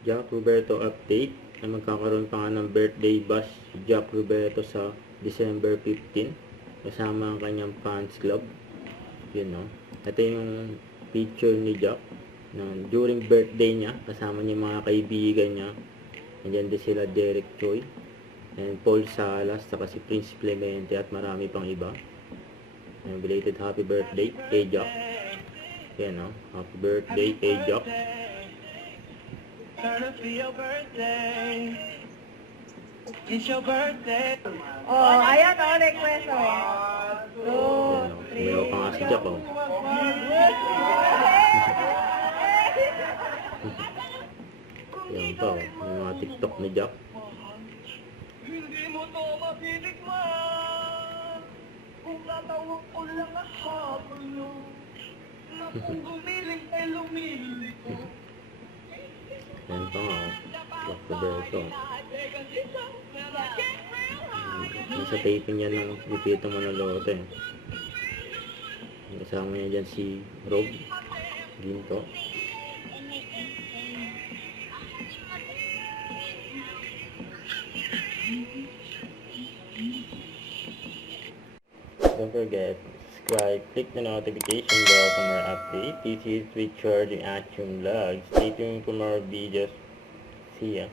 Jack Roberto update na magkakaroon pa nga ng birthday bash si Jack Roberto sa December 15 kasama ang kanyang fans club. Yun, no? Ito yung picture ni Jack during birthday niya, kasama niya mga kaibigan niya. Nandiyan din sila Derek Choi and Paul Salas, saka si Prince Clemente at marami pang iba. And belated happy birthday kay Jack. Yan, no? Happy birthday kay Jack. It's your birthday. Oh, ayan o, request o. 2, 3. Meron pa nga si Jack, oh. Yan pa, oh. Yung mga TikTok ni Jack. Hindi mo to mapilit man. Kung natawag ko lang ang habol nyo. Na kung gumiling ay lumiliko. Yan pa nga, oh. Jack Roberto. Nasa taping niya ng Lupito Manalote. Kasama niya dyan si Rob Ginto. Don't forget, subscribe, click the notification bell for more updates. This is Richard the Action Vlog. Stay tuned for more videos. See ya.